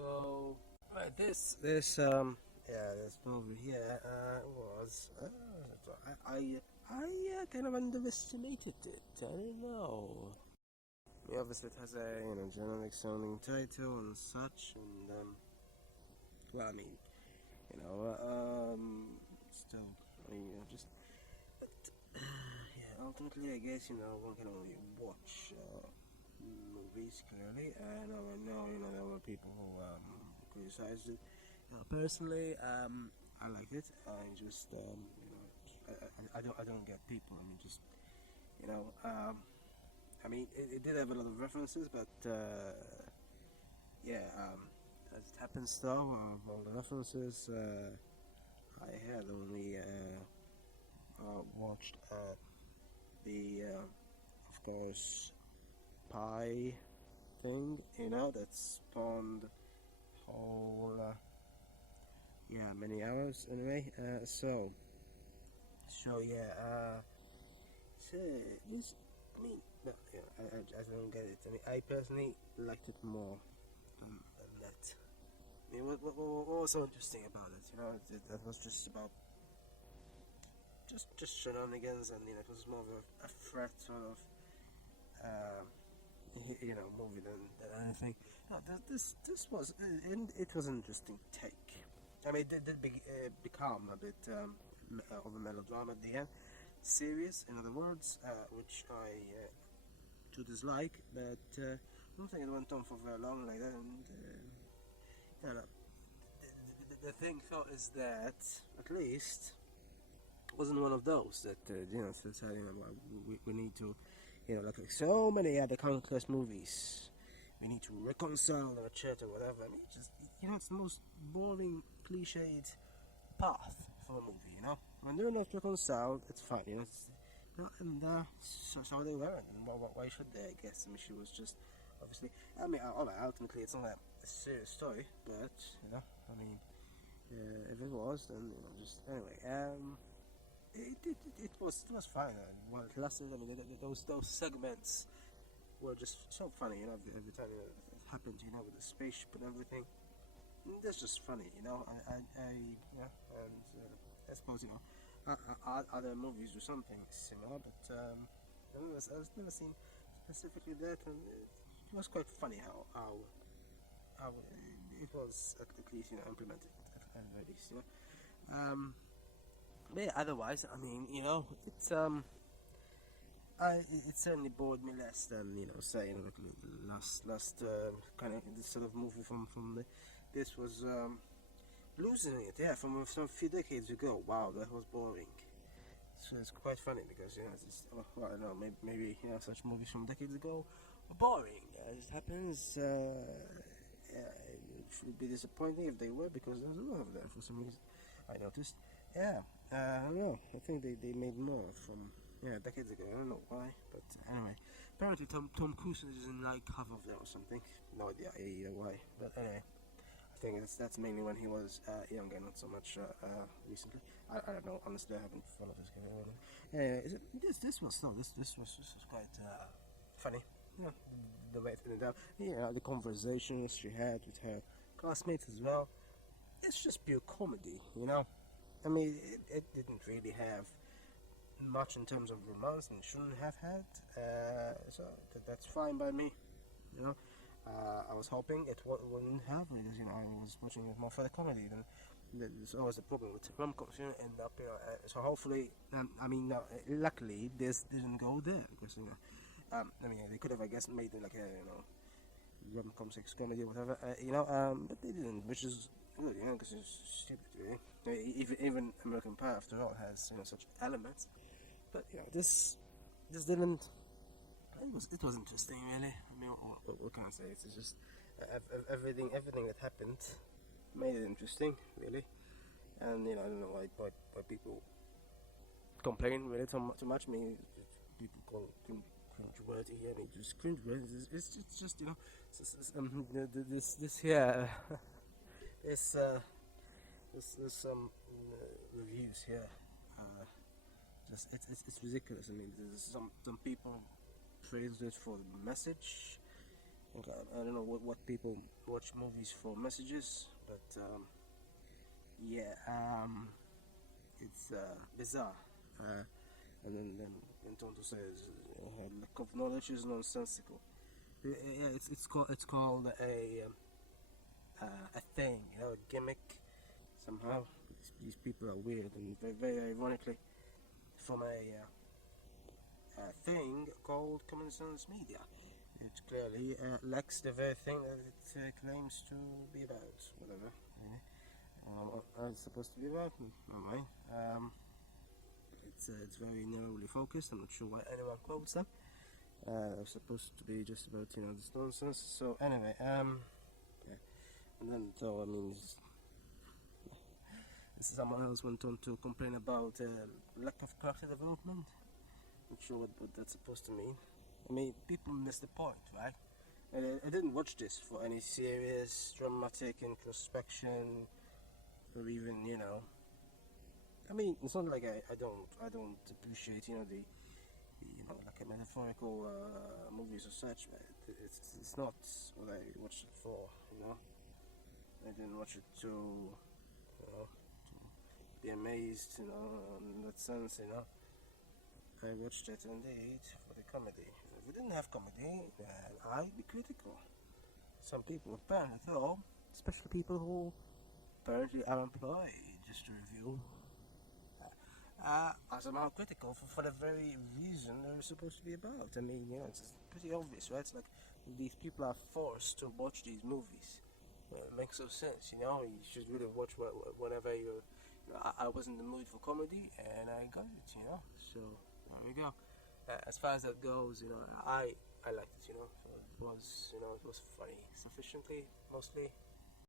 So, right, this movie here was I kind of underestimated it. I don't know. Yeah, obviously it has a generic sounding title and such, and well, I mean, you know, still, I mean, just, but yeah, ultimately, I guess one can only watch movies clearly, and I know there were people who criticized it. Personally, I liked it. I just I don't get people. I mean, just you know, I mean, it did have a lot of references, but yeah, as it happens though, of all the references, I had only watched the, of course, pie thing, that spawned whole, yeah, many hours anyway. So yeah, so this, I mean, no, yeah, I don't get it. I mean, I personally liked it more than that. I mean, what was so interesting about it? That was just about just shenanigans, and it was more of a threat sort of movie than anything. No, this was it was an interesting take. I mean, it did become a bit of a melodrama at the end, serious in other words, which I to dislike, but I don't think it went on for very long like that. And you know, the thing though is that at least wasn't one of those that said well, we need to like so many other countless movies, we need to reconcile our chat or whatever. I mean, just it's the most boring cliched path for a movie. When they're not reconciled, it's fine. And so they weren't. And why should they? I guess. I mean, she was just obviously. I mean, ultimately, it's not a serious story, but I mean, if it was, then just anyway. It was fine. And while it lasted, I mean, those segments were just so funny. Every time it happened, with the spaceship and everything. That's just funny. I and I suppose other movies do something similar, but I've never seen specifically that, and it was quite funny how it was at least implemented at least. But yeah, otherwise, I mean, it's it certainly bored me less than say like the last kind of this sort of movie from this was losing it, yeah, from some few decades ago. Wow, that was boring. So it's quite funny because well, I don't know, maybe such movies from decades ago were boring. As it happens, it would be disappointing if they were, because there's a lot of them for some reason. I noticed. Yeah, I don't know. I think they made more from decades ago. I don't know why, but anyway. Apparently Tom Cruise is in like half of them or something. No idea either why, but anyway. I think that's mainly when he was younger, not so much recently. I don't know. Honestly, I haven't followed his career. This was quite funny. The way it ended up. The conversations she had with her classmates as well. It's just pure comedy. I mean, it didn't really have much in terms of romance, and it shouldn't have had. So that's fine by me. I was hoping it wouldn't have, because I was watching it more for the comedy. Than there's always a problem with rom-coms. End up, so hopefully, I mean, luckily this didn't go there, because I mean, they could have, I guess, made it like a rom-com sex comedy or whatever, but they didn't, which is good, because it's stupid, really. Even American Pie, after all, has such elements, but this didn't. It was interesting, really. I mean, what can I say? It's just everything that happened made it interesting, really. And I don't know why people complain really too much. I mean, people call it cringe-worthy, and it just cringe-worthy. It's just this here this reviews here. Just it's ridiculous. I mean, there's some people praised it for the message, Okay, I don't know what people watch movies for messages, but yeah, it's bizarre. And then Tonto says, lack of knowledge is nonsensical. Yeah, it's called a thing, a gimmick. Somehow, these people are weird, and very ironically, from a thing called common sense media. It clearly lacks the very thing that it claims to be about. Whatever. What it's supposed to be about? Alright. It's very narrowly focused. I'm not sure why anyone quotes them. It's supposed to be just about this nonsense. So anyway, yeah. And then so I mean, someone else went on to complain about lack of character development. Not sure what that's supposed to mean. I mean, people miss the point, right? And I didn't watch this for any serious, dramatic introspection, or even I mean, it's not like I don't appreciate the like a metaphorical movies or such, but it's not what I watched it for. I didn't watch it to be amazed, in that sense. I watched it indeed for the comedy. If we didn't have comedy, then I'd be critical. Some people apparently though, especially people who apparently are employed just to review, are somehow critical for the very reason they're supposed to be about. I mean, it's pretty obvious, right? It's like these people are forced to watch these movies. It makes no sense, You should really watch whenever you. I was in the mood for comedy, and I got it, So there we go. As far as that goes, I liked it, So it was funny sufficiently, mostly.